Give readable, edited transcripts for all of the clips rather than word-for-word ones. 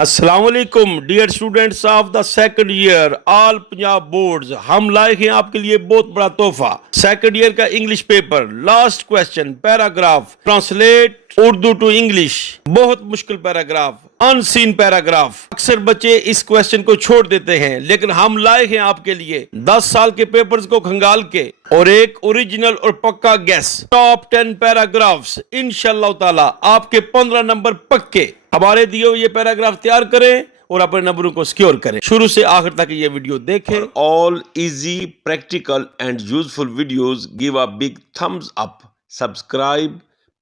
अस्सलाम वालेकुम dear students of the second year all Punjab boards. हम लाए हैं आपके लिए बहुत बड़ा तोहफा, सेकंड ईयर का English paper. Last question paragraph, translate Urdu to English. बहुत मुश्किल पैराग्राफ, अनसीन पैराग्राफ। अक्सर बच्चे इस क्वेश्चन को छोड़ देते हैं, लेकिन हम लाए हैं आपके लिए 10 साल के पेपर्स को खंगाल के और एक ओरिजिनल और पक्का गैस। टॉप 10 पैराग्राफ्स इंशाअल्लाह ताला आपके 15 नंबर पक्के। हमारे दिए हुए ये पैराग्राफ तैयार करें और अपने नंबरों को सिक्योर करें। शुरू से आखिर तक ये वीडियो देखें। All easy, practical and useful videos, give a big thumbs up, subscribe,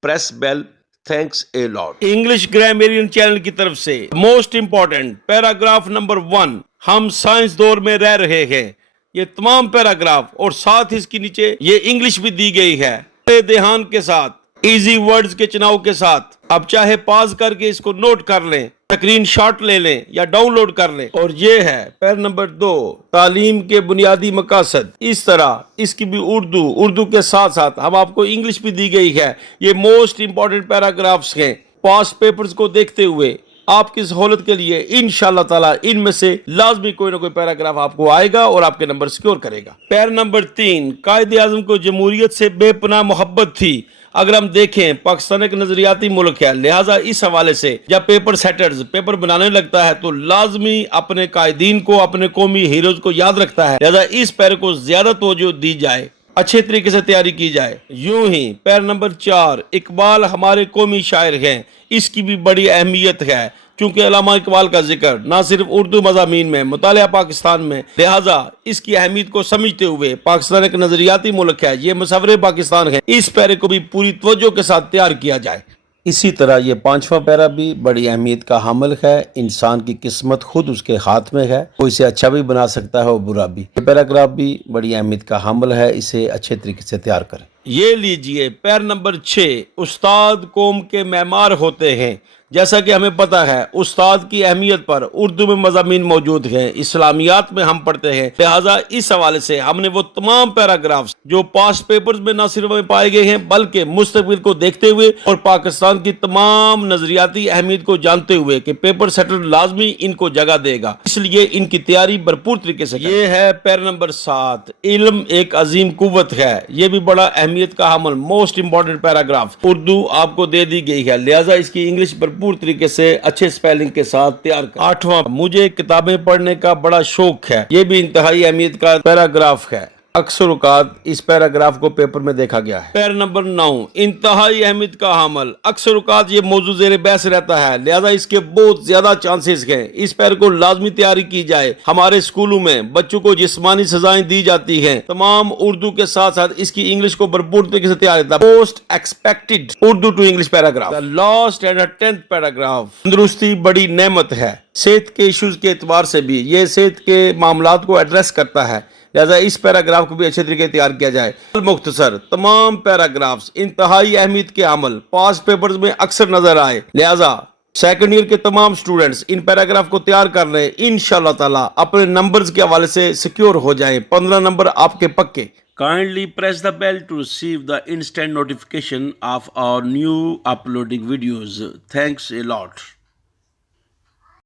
press bell. Thanks a lot. English grammarian channel की तरफ से मोस्ट इंपॉर्टेंट पैराग्राफ नंबर 1। हम साइंस दौर में रह रहे हैं। ये तमाम पैराग्राफ और साथ ही इसके नीचे ये इंग्लिश भी दी गई है ध्यान के साथ, इजी वर्ड्स के चुनाव के साथ। अब चाहे पॉज करके इसको नोट कर लें, स्क्रीन शॉट ले लें या डाउनलोड कर लें। और ये है पैर नंबर 2, तालीम के बुनियादी मकासद। इस तरह इसकी भी उर्दू के साथ साथ हम आपको इंग्लिश भी दी गई है। ये मोस्ट इंपॉर्टेंट पैराग्राफ्स हैं। पास्ट पेपर्स को देखते हुए आपकी सहूलत के लिए इंशाअल्लाह ताला इनमें से लाजमी कोई ना कोई पैराग्राफ आपको आएगा और आपके नंबर सिक्योर करेगा। पैर नंबर 3, कायदे आजम को जमहूरियत से बेपनाह मोहब्बत थी। अगर हम देखें, पाकिस्तान एक नजरियाती मुल्क है, लिहाजा इस हवाले से जब पेपर सेटर्स पेपर बनाने लगता है तो लाजमी अपने कायदीन को, अपने कौमी हीरोज को याद रखता है। लिहाजा इस पैर को ज्यादा तवज्जो दी जाए, अच्छे तरीके से तैयारी की जाए। यूं ही पैर नंबर 4, इकबाल हमारे कौमी शायर हैं। इसकी भी बड़ी अहमियत है क्योंकि अल्लामा इकबाल का जिक्र ना सिर्फ उर्दू मज़ामीन में, मुतालिया पाकिस्तान में। लिहाजा इसकी अहमियत को समझते हुए पाकिस्तान एक नजरियाती मुल्क है, ये मुसव्वरे पाकिस्तान है, इस पैरे को भी पूरी तवज्जो के साथ तैयार किया जाए। इसी तरह ये 5वां पैरा भी बड़ी अहमियत का हामिल है। इंसान की किस्मत खुद उसके हाथ में है, वो इसे अच्छा भी बना सकता है और बुरा भी। ये पैराग्राफ भी बड़ी अहमियत का हामिल है, इसे अच्छे तरीके से तैयार करें। ये लीजिए पैर नंबर 6, उस्ताद कौम के मेमार होते हैं। जैसा कि हमें पता है उस्ताद की अहमियत पर उर्दू में मज़ामीन मौजूद हैं, इस्लामियात में हम पढ़ते हैं। लिहाजा इस हवाले से हमने वो तमाम पैराग्राफ्स जो पास्ट पेपर्स में न सिर्फ में पाए गए हैं बल्कि मुस्तकबिल को देखते हुए और पाकिस्तान की तमाम नजरियाती अहमियत को जानते हुए कि पेपर सेटर लाजमी इनको जगह देगा, इसलिए इनकी तैयारी भरपूर तरीके से। ये है पैर नंबर 7, इल्म एक अजीम कुव्वत है। ये भी बड़ा अहमियत का हामिल मोस्ट इंपॉर्टेंट पैराग्राफ। उर्दू आपको दे दी गई है, लिहाजा इसकी इंग्लिश भरपूर तरीके से अच्छे स्पेलिंग के साथ तैयार कर। 8वां, मुझे किताबें पढ़ने का बड़ा शौक है। ये भी इंतहाई अहमियत का पैराग्राफ है। अक्सर औकात इस पैराग्राफ को पेपर में देखा गया है। पैर नंबर 9, इंतहाई अहमियत का हामिल। अक्सर औकात ये मौजूद ज़ेर बहस रहता है, लिहाजा इसके बहुत ज्यादा चांसेस हैं। इस पैर को लाजमी तैयारी की जाए। हमारे स्कूलों में बच्चों को जिस्मानी सजाएं दी जाती हैं। तमाम उर्दू के साथ साथ इसकी इंग्लिश को भरपूर तरीके से तैयार करता है। Most expected Urdu to English paragraph, the last and 10th paragraph. तंदुरुस्ती बड़ी नेमत है। सेहत के इश्यूज के एतबार से भी ये सेहत के मामलात को एड्रेस करता है, लिहाजा इस पैराग्राफ को भी अच्छे तरीके से तैयार किया जाए। मुख्तसर तमाम पैराग्राफ्स इंतहाई अहमियत के अमल पास्ट पेपर्स में अक्सर नजर आए, लिहाजा सेकंड ईयर के तमाम स्टूडेंट्स इन पैराग्राफ को तैयार कर रहे हैं। इंशाअल्लाह ताला अपने नंबर्स के हवाले से सिक्योर हो जाए। 15 नंबर आपके पक्के। Kindly press the bell to receive the instant notification of our new uploading videos. Thanks a lot.